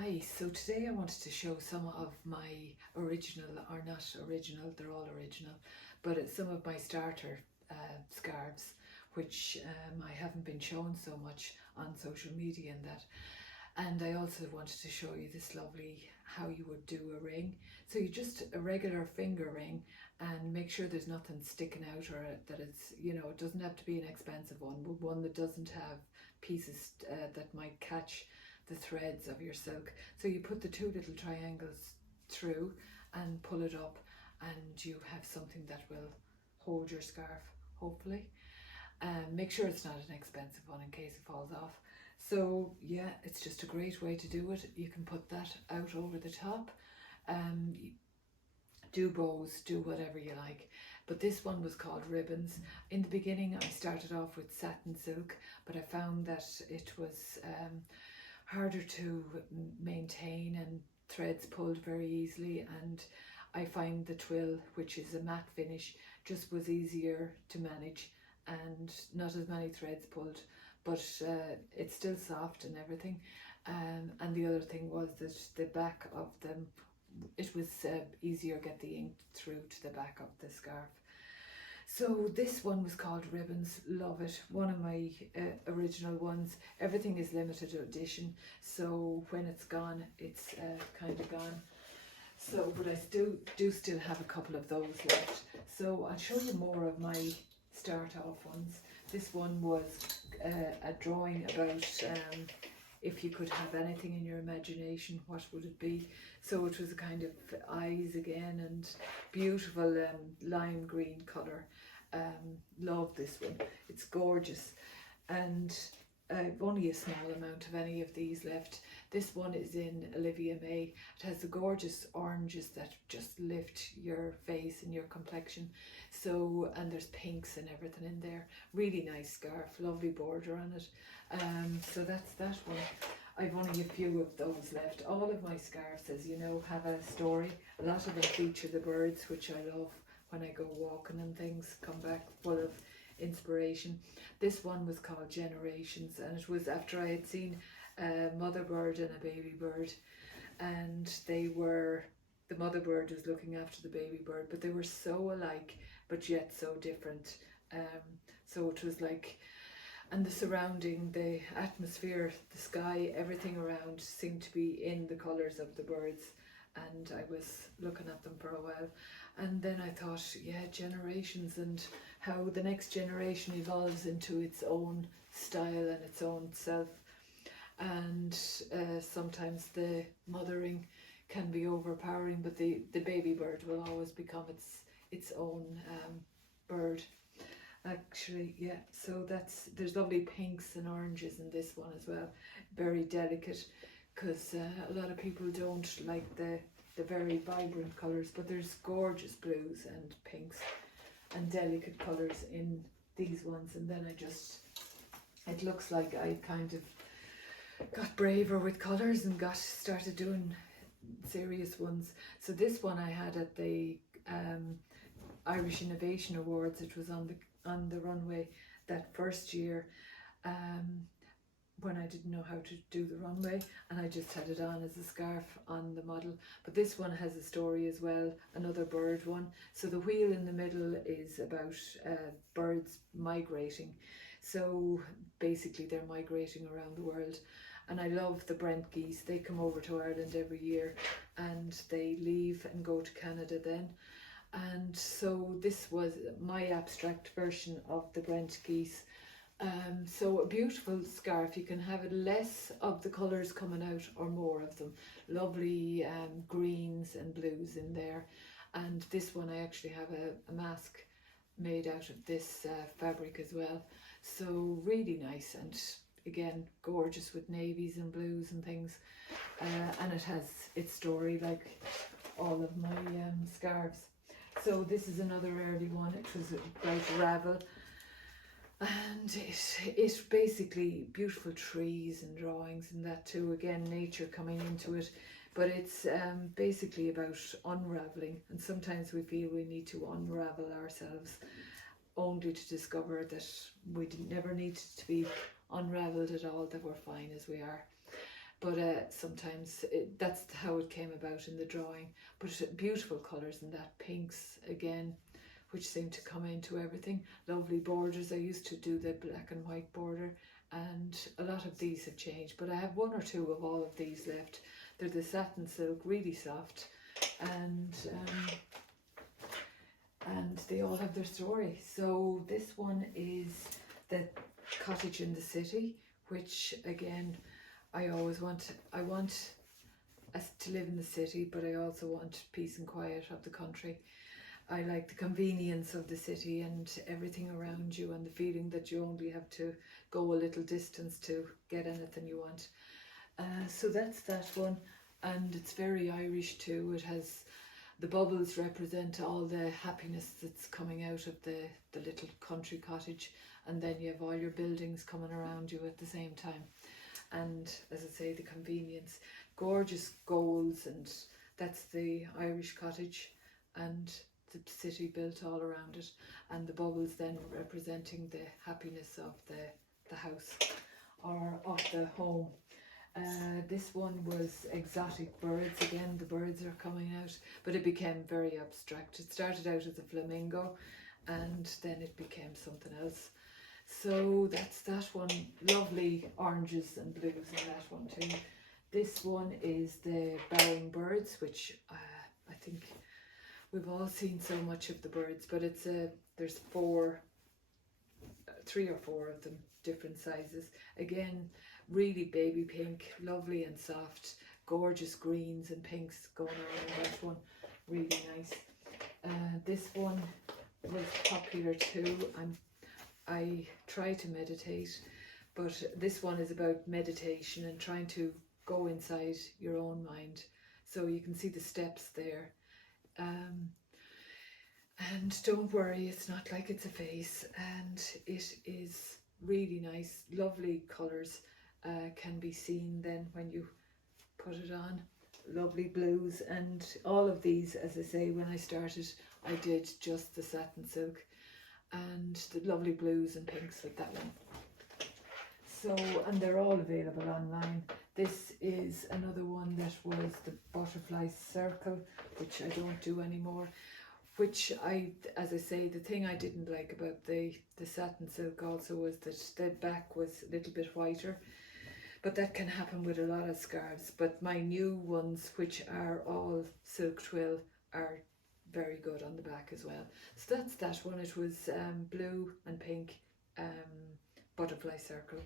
Hi, so today I wanted to show some of my original, or not original, they're all original, but it's some of my starter scarves, which I haven't been shown so much on social media and that. And I also wanted to show you this lovely, how you would do a ring. So you just, a regular finger ring, and make sure there's nothing sticking out, or that it's, it doesn't have to be an expensive one, but one that doesn't have pieces that might catch the threads of your silk. So you put the two little triangles through and pull it up, and you have something that will hold your scarf, hopefully. Make sure it's not an expensive one in case it falls off. So yeah, it's just a great way to do it. You can put that out over the top. Do bows, do whatever you like. But this one was called ribbons. In the beginning I started off with satin silk, but I found that it was harder to maintain and threads pulled very easily, and I find the twill, which is a matte finish, just was easier to manage and not as many threads pulled, but it's still soft and everything. And the other thing was that the back of them, it was easier get the ink through to the back of the scarf. So this one was called Ribbons. Love it. One of my original ones. Everything is limited edition, so when it's gone, it's kind of gone. So, but I do still have a couple of those left. So I'll show you more of my start off ones. This one was a drawing about if you could have anything in your imagination, what would it be? So it was a kind of eyes again, and beautiful lime green colour. Love this one, it's gorgeous. And I've only a small amount of any of these left. This one is in Olivia May. It has the gorgeous oranges that just lift your face and your complexion. So, and there's pinks and everything in there. Really nice scarf, lovely border on it. So that's that one. I've only a few of those left. All of my scarves, as you know, have a story. A lot of them feature the birds, which I love when I go walking and things, come back full of inspiration. This one was called Generations, and it was after I had seen a mother bird and a baby bird, and the mother bird was looking after the baby bird, but they were so alike but yet so different. So it was like, and the surrounding, the atmosphere, the sky, everything around seemed to be in the colours of the birds, and I was looking at them for a while. And then I thought, yeah, generations, and how the next generation evolves into its own style and its own self. And sometimes the mothering can be overpowering, but the baby bird will always become its own bird. Actually, yeah, so there's lovely pinks and oranges in this one as well. Very delicate, because a lot of people don't like the very vibrant colours, but there's gorgeous blues and pinks and delicate colours in these ones. And then it looks like I kind of got braver with colours and started doing serious ones. So this one I had at the Irish Innovation Awards. It was on the runway that first year, when I didn't know how to do the runway, and I just had it on as a scarf on the model. But this one has a story as well, another bird one. So the wheel in the middle is about birds migrating. So basically they're migrating around the world. And I love the Brent geese. They come over to Ireland every year, and they leave and go to Canada then. And so this was my abstract version of the Brent geese. So a beautiful scarf. You can have less of the colours coming out or more of them. Lovely greens and blues in there. And this one I actually have a mask made out of this fabric as well. So really nice, and again gorgeous with navies and blues and things. And it has its story like all of my scarves. So this is another early one. It was about ravel, and it basically beautiful trees and drawings and that too, again nature coming into it. But it's basically about unraveling, and sometimes we feel we need to unravel ourselves only to discover that we never need to be unraveled at all, that we're fine as we are. but sometimes that's how it came about in the drawing. But beautiful colours in that, pinks again, which seem to come into everything. Lovely borders. I used to do the black and white border, and a lot of these have changed, but I have one or two of all of these left. They're the satin silk, really soft, and they all have their story. So this one is the Cottage in the City, which again, I want us to live in the city, but I also want peace and quiet of the country. I like the convenience of the city and everything around you, and the feeling that you only have to go a little distance to get anything you want. So that's that one, and it's very Irish too. It has the bubbles represent all the happiness that's coming out of the little country cottage, and then you have all your buildings coming around you at the same time. And as I say, the convenience, gorgeous golds, and that's the Irish cottage, and the city built all around it, and the bubbles then representing the happiness of the house or of the home. This one was exotic birds. Again, the birds are coming out, but it became very abstract. It started out as a flamingo, and then it became something else. So that's that one. Lovely oranges and blues in that one too. This one is the bowing birds, which I think we've all seen so much of the birds, but there's three or four of them, different sizes. Again, really baby pink, lovely and soft, gorgeous greens and pinks going on in that one, really nice. This one was popular too. I try to meditate, but this one is about meditation and trying to go inside your own mind. So you can see the steps there. And don't worry, it's not like it's a face, and it is really nice. Lovely colours can be seen then when you put it on. Lovely blues, and all of these, as I say, when I started I did just the satin silk, and the lovely blues and pinks with that one. So, and they're all available online. This is another one that was the butterfly circle, which I don't do anymore, which as I say, the thing I didn't like about the satin silk also was that the back was a little bit whiter, but that can happen with a lot of scarves. But my new ones, which are all silk twill, are very good on the back as well. So that's that one. It was blue and pink butterfly circle.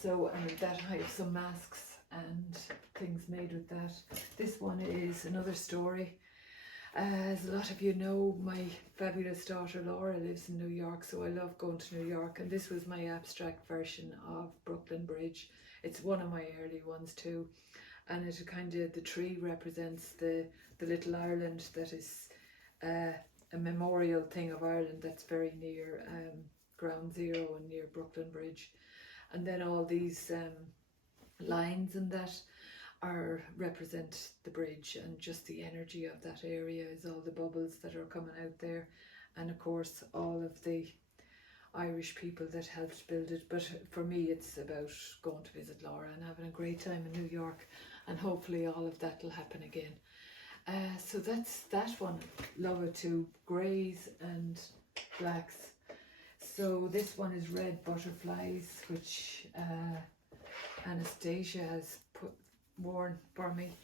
So, and that I have some masks and things made with that. This one is another story. As a lot of you know, my fabulous daughter Laura lives in New York, so I love going to New York, and this was my abstract version of Brooklyn Bridge. It's one of my early ones too, and it kind of, the tree represents the little Ireland that is a memorial thing of Ireland that's very near Ground Zero and near Brooklyn Bridge. And then all these lines and that represent the bridge, and just the energy of that area is all the bubbles that are coming out there, and of course all of the Irish people that helped build it. But for me, it's about going to visit Laura and having a great time in New York, and hopefully all of that will happen again. So that's that one. Love it too, greys and blacks. So this one is red butterflies, which Anastasia has worn for me,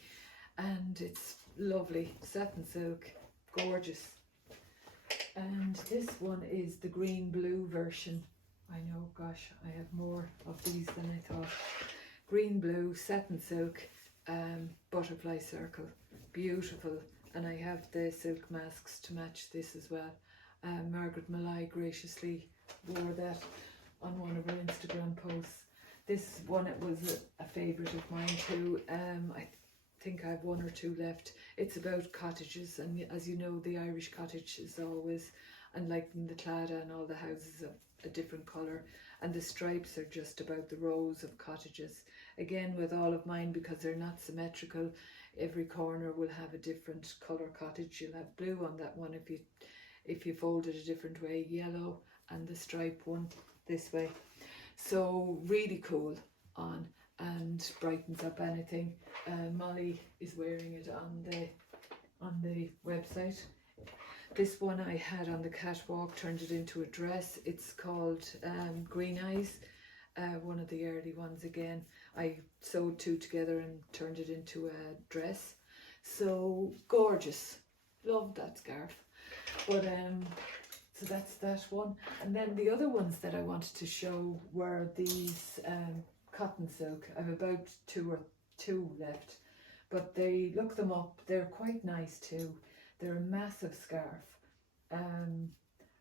and it's lovely, satin silk, gorgeous. And this one is the green blue version. I know, gosh, I have more of these than I thought. Green blue, satin silk, butterfly circle, beautiful. And I have the silk masks to match this as well. Margaret Malai graciously wore that on one of her Instagram posts. This one, it was a favourite of mine too. I think I have one or two left. It's about cottages, and as you know, the Irish cottage is always, and like in the Claddagh and all the houses of a different colour, and the stripes are just about the rows of cottages. Again, with all of mine, because they're not symmetrical, every corner will have a different colour cottage. You'll have blue on that one if you fold it a different way, yellow, and the stripe one this way. So really cool on. and brightens up anything. Molly is wearing it on the website. This one I had on the catwalk, turned it into a dress. It's called Green Eyes, one of the early ones again. I sewed two together and turned it into a dress. So gorgeous. Love that scarf. But so that's that one. And then the other ones that I wanted to show were these cotton silk. I've about two left, but they look them up. They're quite nice too. They're a massive scarf,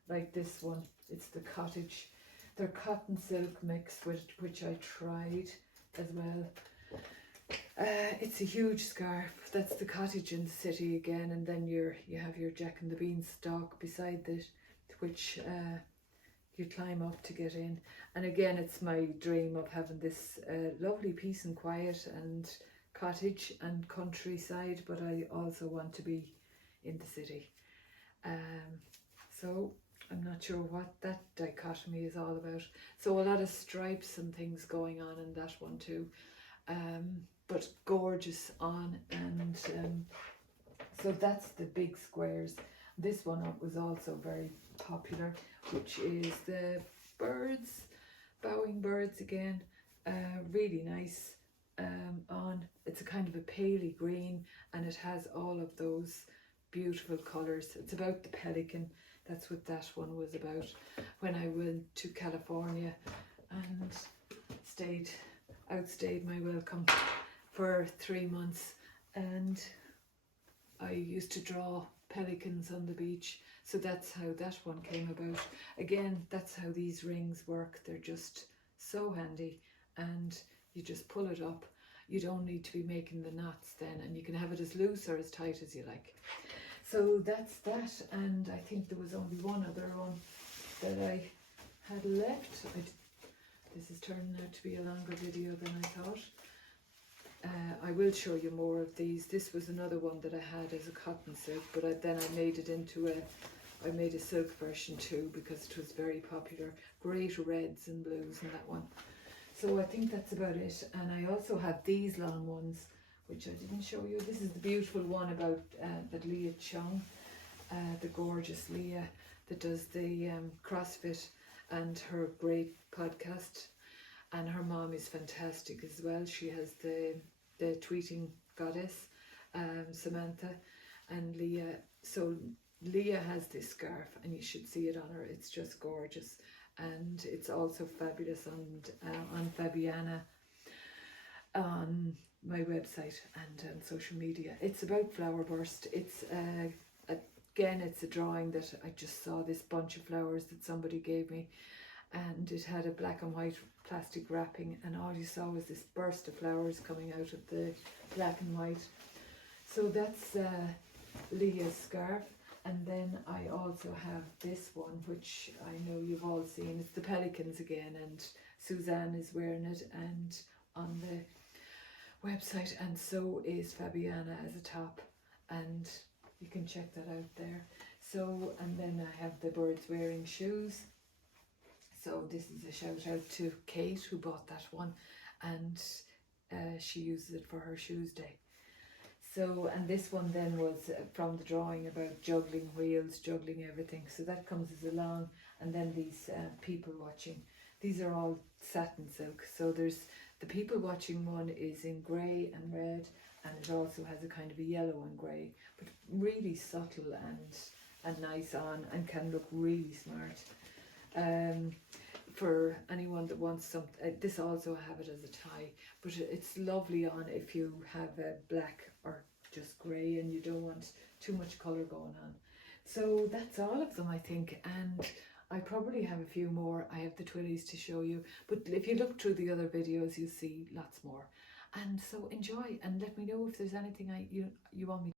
like this one. It's the Cottage. They're cotton silk mix, which I tried as well. It's a huge scarf. That's the Cottage in the city again, and then you have your Jack and the Beanstalk beside it, which you climb up to get in. And again, it's my dream of having this lovely peace and quiet and cottage and countryside, but I also want to be in the city. So I'm not sure what that dichotomy is all about. So a lot of stripes and things going on in that one too. But gorgeous on, and so that's the big squares. This one was also very popular, which is the birds, bowing birds again. Really nice on. It's a kind of a paley green, and it has all of those beautiful colours. It's about the pelican. That's what that one was about. When I went to California and outstayed my welcome for 3 months, and I used to draw pelicans on the beach. So that's how that one came about. Again, that's how these rings work. They're just so handy, and you just pull it up. You don't need to be making the knots then, and you can have it as loose or as tight as you like. So that's that, and I think there was only one other one that I had left. This is turning out to be a longer video than I thought. I will show you more of these. This was another one that I had as a cotton silk, but then I made it into I made a silk version too, because it was very popular. Great reds and blues in that one. So I think that's about it. And I also have these long ones, which I didn't show you. This is the beautiful one about that Leah Chung, the gorgeous Leah that does the CrossFit and her great podcast. And her mom is fantastic as well. She has the tweeting goddess, Samantha, and Leah. So Leah has this scarf, and you should see it on her. It's just gorgeous, and it's also fabulous on Fabiana on my website and on social media. It's about flower burst. It's again, it's a drawing that I just saw, this bunch of flowers that somebody gave me, and it had a black and white plastic wrapping, and all you saw was this burst of flowers coming out of the black and white. So that's Leah's scarf. And then I also have this one, which I know you've all seen. It's the pelicans again, and Suzanne is wearing it and on the website, and so is Fabiana as a top, and you can check that out there. So, and then I have the birds wearing shoes. So this is a shout out to Kate, who bought that one, and she uses it for her shoes day. So, and this one then was from the drawing about juggling wheels, juggling everything. So that comes as a long, and then these people watching. These are all satin silk. So there's the people watching one is in grey and red, and it also has a kind of a yellow and grey, but really subtle and nice on, and can look really smart. For anyone that wants something, this also I have it as a tie, but it's lovely on if you have a black or just grey and you don't want too much colour going on. So that's all of them, I think, and I probably have a few more. I have the twillies to show you, but if you look through the other videos, you'll see lots more. And so enjoy, and let me know if there's anything you want me